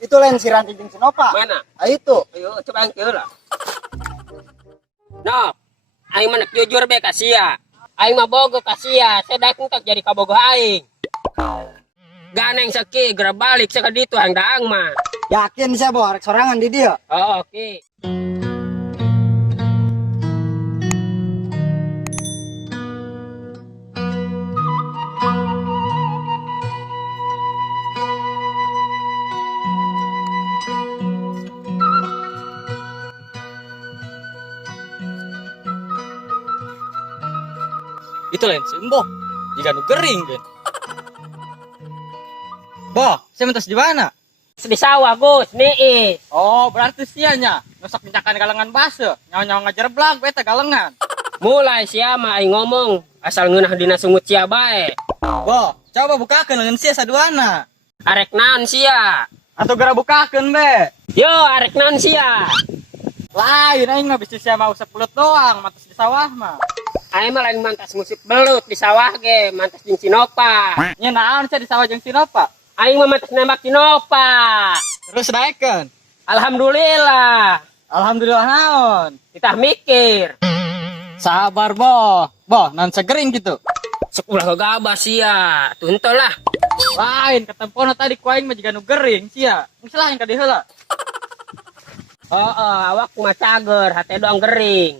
itu lain si Ranti jeung si Nova. Mana? Ah itu. Ayo coba angkeu lah. Nop, aing mah jujur be ka sia. Aing mah bogo ka sia, sedaking tak jadi kabogo aing. Ganeng saki geura balik saka ditu hang daang mah. Yakin saya bawa rek sorangan di dia. Oh, oke. Itu lain si Emboh. Jika nu gering kan. Boh, saya mentas di mana? Di sawah, Gus, nih. Oh, berarti sianya. Nusak mencakan galengan base. Nyawa-nyawa ngajar belang, beta galengan. Mulai siapa aing ngomong, asal ngeunah dina sungut sia bae. Boh, coba bukakan lengan sia saduana. Arek naon sia? Atau gara bukakan be. Yo, arek naon sia? Lain, aing mah bisa sia mau usap pelut doang, matas di sawah mah. Aing mah lain mantas musik belut di sawah ge, mantas jeung Sinopa. Nya naon sia di sawah jeung Sinopa. Aing mah mantas nembak Sinopa. Terus naikkan. Alhamdulillah. Alhamdulillah naon. Kita mikir. Sabar boh. Boh, naon segering gitu. Sok ulah gagabah sia. Tuntol lah. Lain, ketempona tadi ku aing mah jiga nu gering sia. Misalah yang ka dieu heula. Awak mah cager, hate doang gering.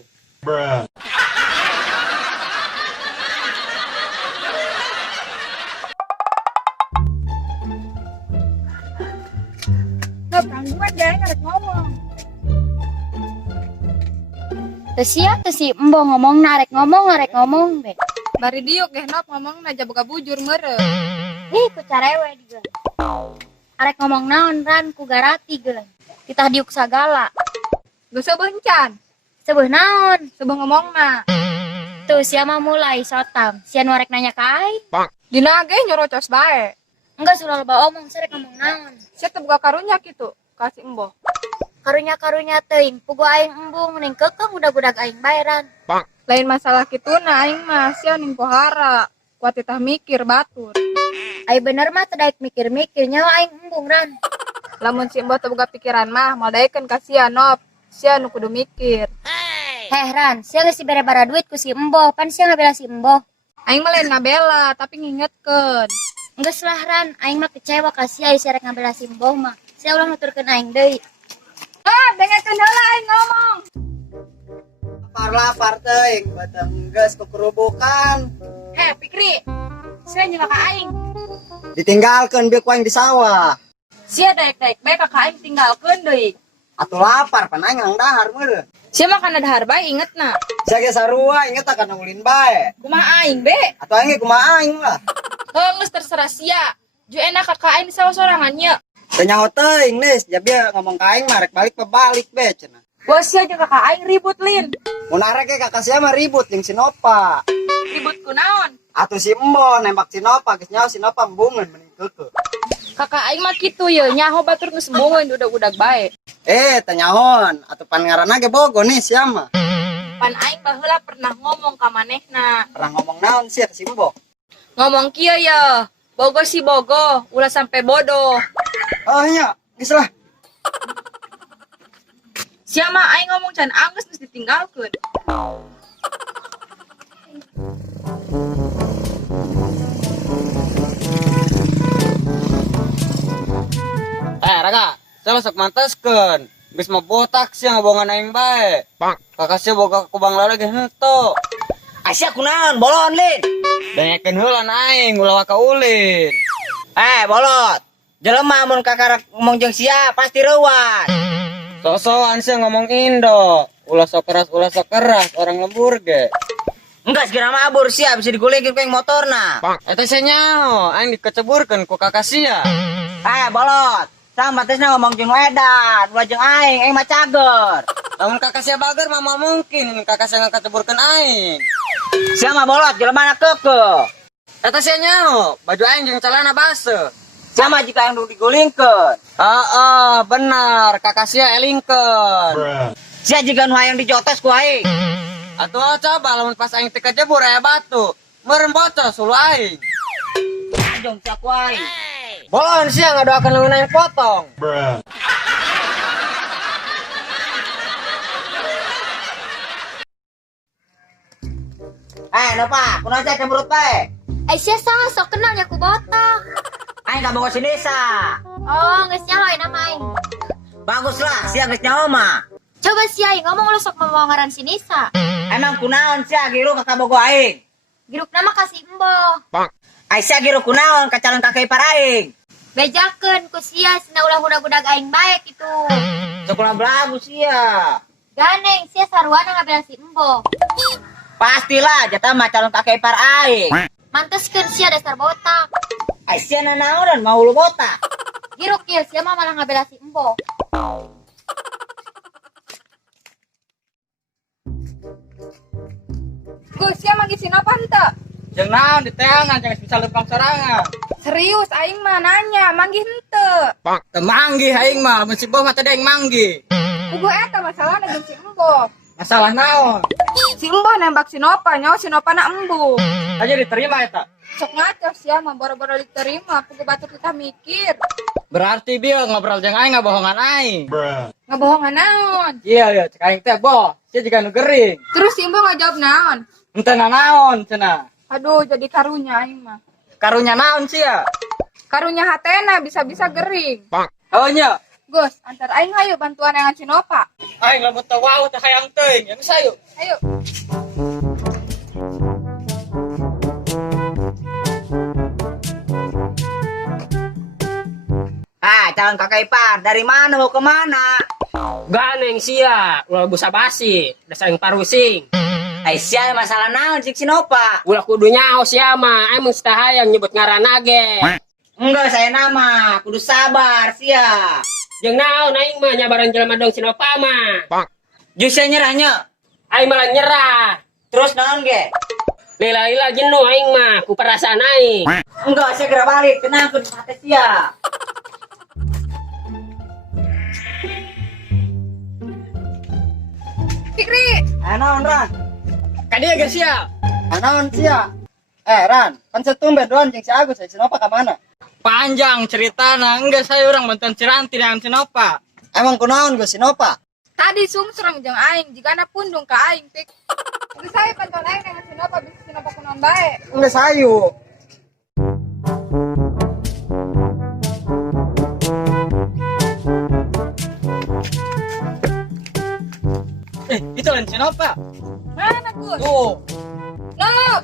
Nggak gangguan jangan ngarek ngomong. Tesi embo ngomong narek ngomong be. Bari diuk geh nop ngomong naja buka bujur mere. Ih ku carewe digeun. Arek ngomong naon ran ku garati geun. Kita diuk sagala. Geus bencan. Seueuh naon? Sebelum ngomongna. Tuh sia mah mulai sotam. Sia nu arek nanya ka aing. Dina ge nyerocos bae. Enggak sudah loba omong sarek ngomong naon. Sia teu buka karunya kitu. Kasih emboh. Karunya teuing pugu aing embung ning keukeuh budak-budak aing baeran. Lain masalah kituna aing mah sia ning pohara. Kuat titah mikir batur. Ai bener mah teu daek mikir-mikir nyawa aing embung ran. Lamun si emboh teu boga pikiran mah moal daekeun ka sia nop. Sia nu kudu mikir. Heh ran, sia geus dibere bara duit ku si emboh, pan sia ngabela si emboh. Aing mah lain ngabela tapi ngingetkeun. Geus lah ran, aing mah kecewa ka sia isi rek ngabela si emboh mah. Sia ulah nuturkeun aing deui. Ah, dengarkeun heula aing ngomong. Lapar teuing, batang geus kukerubukan. Heh, Pikri. Sia nyela ka aing. Ditinggalkeun bieu ku aing di sawah. Sia daek-daek bae ka aing tinggalkeun deui. Atuh lapar pan aing nang dahar meureun. Sia mah kana dahar bae ingetna. Sia ge sarua inget akan ulin bae. Kumaha aing be? Atuh aing ge kumaha aing lah. Heuh geus terserah sia. Ju enak ka aing di sawah sorangan nya. Teu nyaho teuing nis, jabia ngomong ka aing mah rek balik pebalik be cenah. Bos sia jeung kakak aing ribut lin. Mun arek ge kakak sia mah ribut jeung si Nova. Ribut kunaon? Atuh si Embo nembak si Nova, geus nyaho si Nova embungeun mending keukeuh. Kakak aing mah kitu ye, nyaho batur geus embungeun udag-udag bae. Teu nyahoan, atuh pan ngaranna ge bogo nih sia mah. Pan aing baheula pernah ngomong ka manehna. Pernah ngomong naon sia ke si Embo? Ngomong kieu ye, bogo si bogo, ulah sampai bodoh. Oh nya, geus lah. Sia mah aing ngomong can anggeus geus ditinggalkeun. Raga, saya masuk mantaskeun. Geus mah botak sia ngabongan aing bae. Kakak sia boga ku bang lala ge henteu. Asia kunaon bolon lin. Dengekeun heula aing ulah ka ulin. Bolot. Jelema mun kakak ngomong jeung sia pasti reuan. Sosokan sia ngomong Indo. Ulah sok keras orang lembur ge. Enggak segera mabur sia bisa digulikin ku yang motorna. Eta sia nyaho, aing dikeceburkeun ku kakak sia. Bolot. Sama tesna ngomong jeung Wedan, ulah jeung aing mah cager. Lamun kakak sia bager mah moal mungkin kakak sia ngakeceburkeun aing. Sia mah bolot jelema na keukeuh. Eta sia nyaho, baju aing jeung celana baseuh. Sama jika yang digulingkeun. Benar, kakak sia elingkeun. Sia jika nu hayang dijotos ku aing. Atuh coba lamun pas aing teu kejebur aya batu, meureun bocor sulu aing. Ajong sia ku aing. Bolon sia ngadoakeun leungeun aing potong. Nopa, kunaon cek cemberut bae? Sia sah sok kenal ya ku botak. Aing kabogo si Desa. Oh, geus nyaho nama aing. Baguslah, sia geus nyaho mah. Coba si aing ngomong lu sok mau ngaran si Nisa. Emang kunaon sia giru ka kabogo aing? Giruk nama kasih embo. Ai sia giru kunaon ka calon kakek ipar aing? Bejakeun ku sia sina ulah budak-budak aing baik itu. Sekolah belagu sia. Ganeng sia sarwana ngabela si embo. Pastilah jatah mah calon kakek ipar aing. Manteskeun sia dasar botak. Ai sia nanaonan mau lu botak. Giruk kieu sia mah malah ngabela si embo. Gus, sia manggih Sinopa henteu? Jeung naon di teangan jangan bisa lempang sorangan. Serius aing mah nanya, manggih henteu? Teu manggih aing mah, mun si Boh mah teh aing manggih. Kudu eta masalahna jeung si Embo. Masalah naon? Si Embo nembak Sinopa, nyawa Sinopana embu. Aja diterima eta. Sok ngaco sia mah boro-boro diterima, kudu batur kita mikir. Berarti dia ngobrol jeung aing ngabohongan aing. Ngabohongan naon? Iya, cek aing teh Boh, sia juga nu gering. Terus si Embo ngajawab naon? Henteu naon cenah. Aduh, jadi karunya aing mah. Karunya naon sia? Karunya hatena bisa-bisa gering. Oh nya, Gus, antar aing hayu bantuan dengan Sinopa. aing lamun teu wau teh hayang teuing, yang sayu. Ayo. Calon kakek ipar, dari mana mau ke mana? Ganeng sia, ulah busa basi, dasar yang parusing. Ai sia masalah naon cik Sinopa? Ulah kudu nyaho sia mah, emang hayang nyebut ngaran age. Enggak saya nama, kudu sabar sia. Jeung naon aing mah nyabaran jelema dong Sinopa mah. Jusnya nyerahnya. Aing malah nyerah. Terus naon ge? Lila-lila jenuh aing mah ku perasaan aing. Enggak, saya gerak balik, tenang kudu hati sia. Fikri, Naon Ran? Kadieu geus sia. Naon sia? Ran, pan setumben doan jeung si Agus, si Sinopa ka mana? Panjang ceritana, enggak saya orang bantuan Ciranti dengan Sinopa. Emang kunaon gue Sinopa? tadi sumsreng jeung aing, jigana pundung ka aing pik. Geus saya bantuan aing dengan Sinopa bisa Sinopa kunaon bae. Enggak sayu. Itu lain Sinopa. Mana Gus? Tuh. Nop.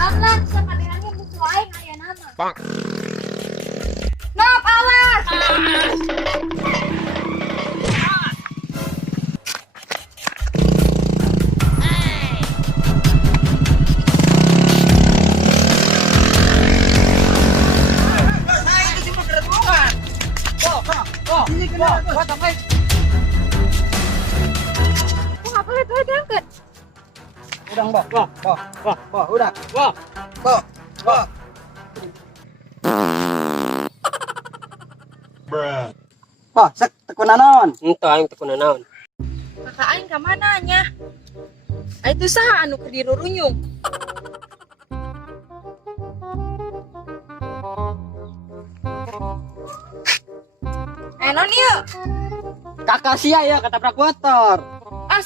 Allah, sekaliannya musuh aing aya nama. Nop, awas. Kok nggak boleh tuh diangkat? Udah, udah. Sek tekunan naon? Ento aing teu kunaon naon. Kakak aing ka mana nya? Itu saha anu keur dirurunyung? Non ieu. Kakak sia ya ketabrak motor. As.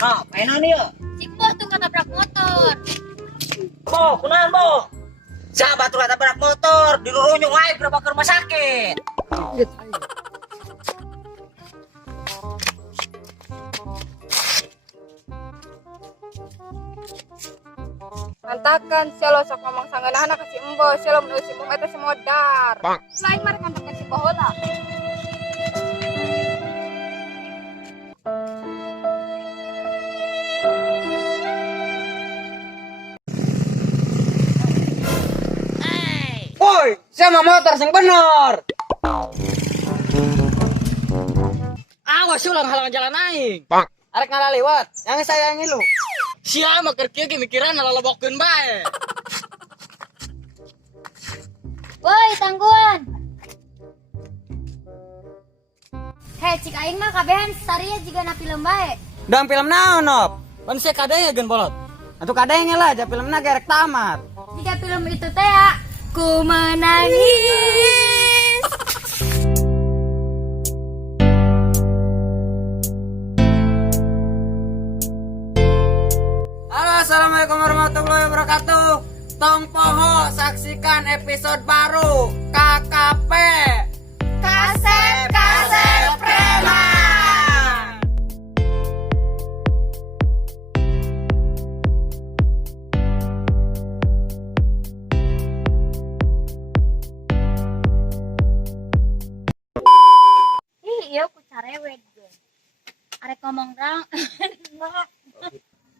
Nah, mainan ieu. Si Mbah tuh ketabrak motor. Bo, kunaon bo? Sahabat tuh tabrak motor, dirurunyung aing berapa ke rumah sakit. Mantakan sialo sok ngomong sangeunahna ka si Embo, sialo menulis si Embo eta semodar. Lain mah kantor ka si Embo heula. Woi, saya mau motor sing bener. Awas ulang halangan jalan aing. Arek ngalah lewat, yang saya ngilu. Sia mah keur kieu ge mikiran lalebokeun bae. Woi, tangguan. Hei, cik aing mah kabehan saria jiga na film bae. Dam film naon, Nop? Pan saya kadaya gen bolot. Atau kadangnya lah, aja filmnya gerek tamat. Jika film itu teh ya, ku menangis. Halo, assalamualaikum warahmatullahi wabarakatuh. Tong Poho, saksikan episode baru KKP. Kasep preman. Ih, iya ku carewet gue. Arek ngomong rang.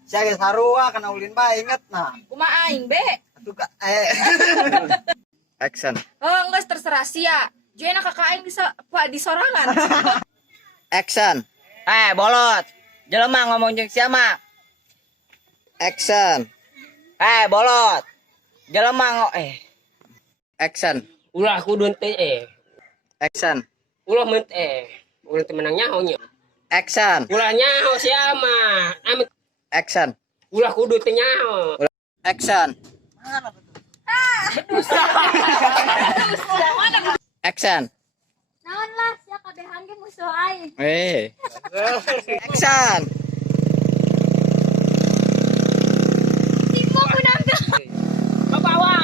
Saya sarua kena ulin bae inget nah. Kumaha aing be? Atuh Action. Oh, enggak terserah sia. Joena kakak aing di sorangan. Action. Bolot. Jelema ngomong jeung siapa? Action. Bolot. Jelema Action. Ulah kudun teh Action. ulah ment ulah teu menang nyaho nya. Action. Ulah nyaho sia mah. Amit Action. ulah kudu teu nyaho. Action. Action. Naon lah, sia kabehan ge musuh aing. Action. Timbuk udang dah. Babawa.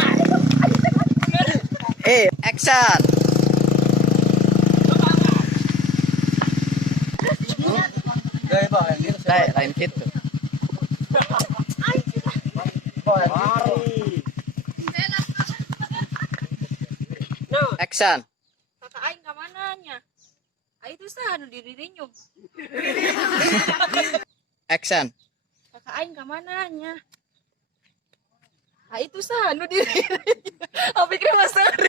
Action. Lain gitu. Action. Kakak aing ka mananya? Ai itu sah anu diririnyum. Action. Kakak aing ka mananya? Ai itu sah anu diririnyum. Apa pikir Mas Ari?